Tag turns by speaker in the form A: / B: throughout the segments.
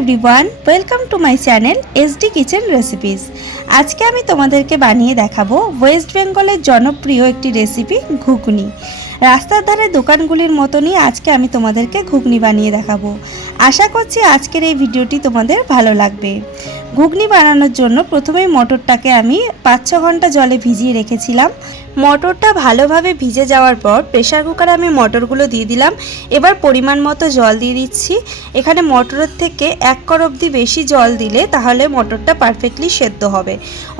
A: Everyone welcome to my channel SD kitchen recipes আজকে আমি তোমাদেরকে বানিয়ে দেখাবো ওয়েস্ট বেঙ্গলের জনপ্রিয় একটি রেসিপি ঘুগনি। রাস্তার ধারে দোকানগুলির মতনই আজকে আমি তোমাদেরকে ঘুগনি বানিয়ে দেখাবো। আশা করছি আজকের এই ভিডিওটি তোমাদের ভালো লাগবে। ঘুগনি বানানোর জন্য প্রথমেই মটরটাকে আমি পাঁচ ছ ঘণ্টা জলে ভিজিয়ে রেখেছিলাম। মটরটা ভালোভাবে ভিজে যাওয়ার পর প্রেশার কুকারে আমি মটরগুলো দিয়ে দিলাম। এবার পরিমাণ মতো জল দিয়ে দিচ্ছি। এখানে মটরের থেকে এক কর অবধি বেশি জল দিলে তাহলে মটরটা পারফেক্টলি সেদ্ধ হবে।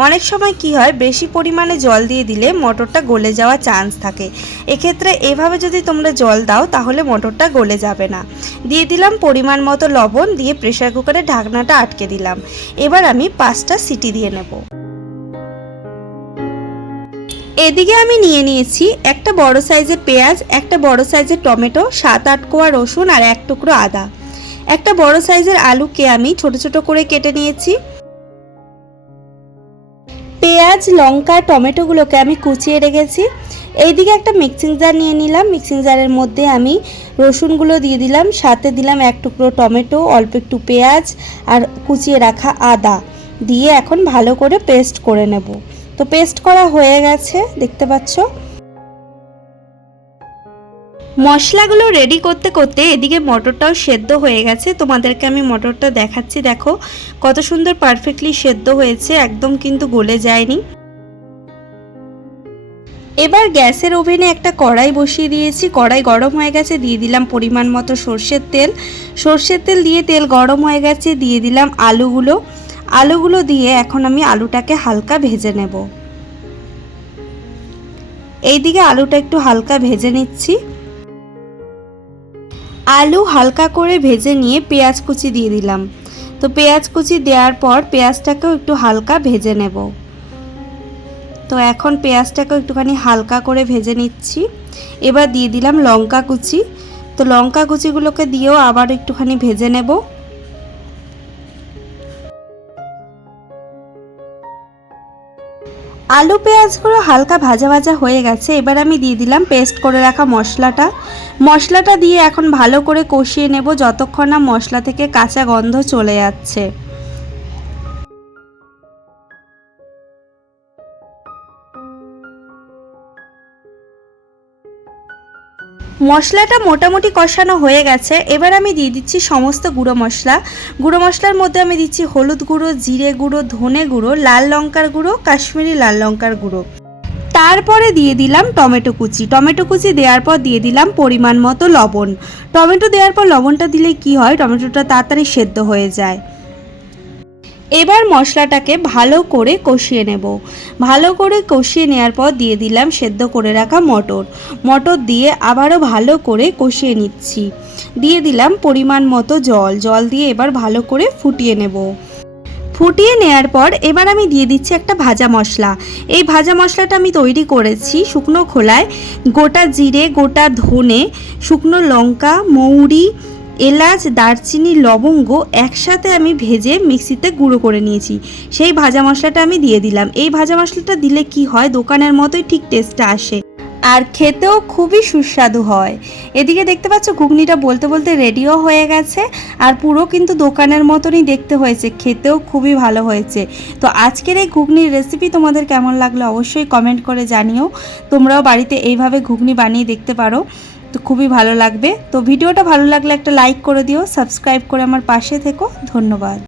A: অনেক সময় কি হয়, বেশি পরিমাণে জল দিয়ে দিলে মটরটা গলে যাওয়ার চান্স থাকে। এক্ষেত্রে এভাবে যদি তোমরা জল দাও, তাহলে মটরটা গলে যাবে না। দিয়ে দিলাম পরিমাণ মতো লবণ, দিয়ে প্রেশার কুকারে ঢাকনাটা আটকে দিলাম। এবার আমি পাঁচটা সিটি দিয়ে নেব। এদিকে আমি নিয়ে নিয়েছি একটা বড় সাইজের পেঁয়াজ, একটা বড় সাইজের টমেটো, সাত আট কোয়া রসুন আর এক টুকরো আদা। একটা বড় সাইজের আলুকে আমি ছোট ছোট করে কেটে নিয়েছি। পেঁয়াজ, লঙ্কা, টমেটোগুলোকে আমি কুচিয়ে রেখেছি। এইদিকে একটা মিক্সিং জার নিয়ে নিলাম। মিক্সিং জারের মধ্যে আমি রসুনগুলো দিয়ে দিলাম। সাথে দিলাম এক টুকরো টমেটো, অল্প একটু পেঁয়াজ আর কুচিয়ে রাখা আদা দিয়ে এখন ভালো করে পেস্ট করে নেব। তো পেস্ট করা হয়ে গেছে, দেখতে পাচ্ছ? মশলাগুলো রেডি করতে করতে এদিকে মটরটাও সেদ্ধ হয়ে গেছে। তোমাদেরকে আমি মটরটা দেখাচ্ছি, দেখো। কত সুন্দর পারফেক্টলি সেদ্ধ হয়েছে, একদম কিন্তু গলে যায়নি। এবার গ্যাসের ওভেনে একটা কড়াই বসিয়ে দিয়েছি। কড়াই গরম হয়ে গেছে, দিয়ে দিলাম পরিমাণ মতো সর্ষের তেল। সর্ষের তেল দিয়ে তেল গরম হয়ে গেছে, দিয়ে দিলাম আলুগুলো। আলুগুলো দিয়ে এখন আমি আলুটাকে হালকা ভেজে নেব। এইদিকে আলুটা একটু হালকা ভেজে নিচ্ছি। আলু হালকা করে ভেজে নিয়ে পেঁয়াজ কুচি দিয়ে দিলাম। তো পেঁয়াজ কুচি দেওয়ার পর পেঁয়াজটাকেও একটু হালকা ভেজে নেব। তো এখন পেঁয়াজটাকেও একটুখানি হালকা করে ভেজে নিচ্ছি। এবার দিয়ে দিলাম লঙ্কা কুচি। তো লঙ্কা কুচিগুলোকে দিয়েও আবার একটুখানি ভেজে নেব। আলু পেঁয়াজগুলো হালকা ভাজা ভাজা হয়ে গেছে। এবার আমি দিয়ে দিলাম পেস্ট করে রাখা মশলাটা। মশলাটা দিয়ে এখন ভালো করে কষিয়ে নেব যতক্ষণ না মশলা থেকে কাঁচা গন্ধ চলে যাচ্ছে। মশলাটা মোটামুটি কষানো হয়ে গেছে। এবার আমি দিয়ে দিচ্ছি সমস্ত গুঁড়ো মশলা। গুঁড়ো মশলার মধ্যে আমি দিচ্ছি হলুদ গুঁড়ো, জিরে গুঁড়ো, ধনে গুঁড়ো, লাল লঙ্কার গুঁড়ো, কাশ্মীরি লাল লঙ্কার গুঁড়ো। তারপরে দিয়ে দিলাম টমেটো কুচি। টমেটো কুচি দেওয়ার পর দিয়ে দিলাম পরিমাণ মতো লবণ। টমেটো দেওয়ার পর লবণটা দিলে কি হয়? টমেটোটা তাড়াতাড়ি সেদ্ধ হয়ে যায়। এবার মশলাটাকে ভালো করে কষিয়ে নেব। ভালো করে কষিয়ে নেওয়ার পর দিয়ে দিলাম সেদ্ধ করে রাখা মটর। মটর দিয়ে আবারও ভালো করে কষিয়ে নিচ্ছি। দিয়ে দিলাম পরিমাণ মতো জল। জল দিয়ে এবার ভালো করে ফুটিয়ে নেব। ফুটিয়ে নেওয়ার পর এবার আমি দিয়ে দিচ্ছি একটা ভাজা মশলা। এই ভাজা মশলাটা আমি তৈরি করেছি শুকনো খোলায়। গোটা জিরে, গোটা ধনে, শুকনো লঙ্কা, মৌরি এলাচ, দারচিনি, লবঙ্গ একসাথে আমি ভেজে মিক্সিতে গুঁড়ো করে নিয়েছি। সেই ভাজা মশলাটা আমি দিয়ে দিলাম। এই ভাজা মশলাটা দিলে কি হয়? দোকানের মতোই ঠিক টেস্টটা আসে। আর খেতেও খুবই সুস্বাদু হয়। এদিকে দেখতে পাচ্ছ, ঘুগনিটা বলতে বলতে রেডিও হয়ে গেছে। আর পুরো কিন্তু দোকানের মতনই দেখতে হয়েছে। খেতেও খুবই ভালো হয়েছে। তো আজকের এই ঘুগনির রেসিপি তোমাদের কেমন লাগল অবশ্যই কমেন্ট করে জানিও। তোমরাও বাড়িতে এইভাবে ঘুগনি বানিয়ে দেখতে পারো। তো খুবই ভালো লাগবে। তো ভিডিওটা ভালো লাগলে একটা লাইক করে দিও সাবস্ক্রাইব করে আমার পাশে থেকো। ধন্যবাদ।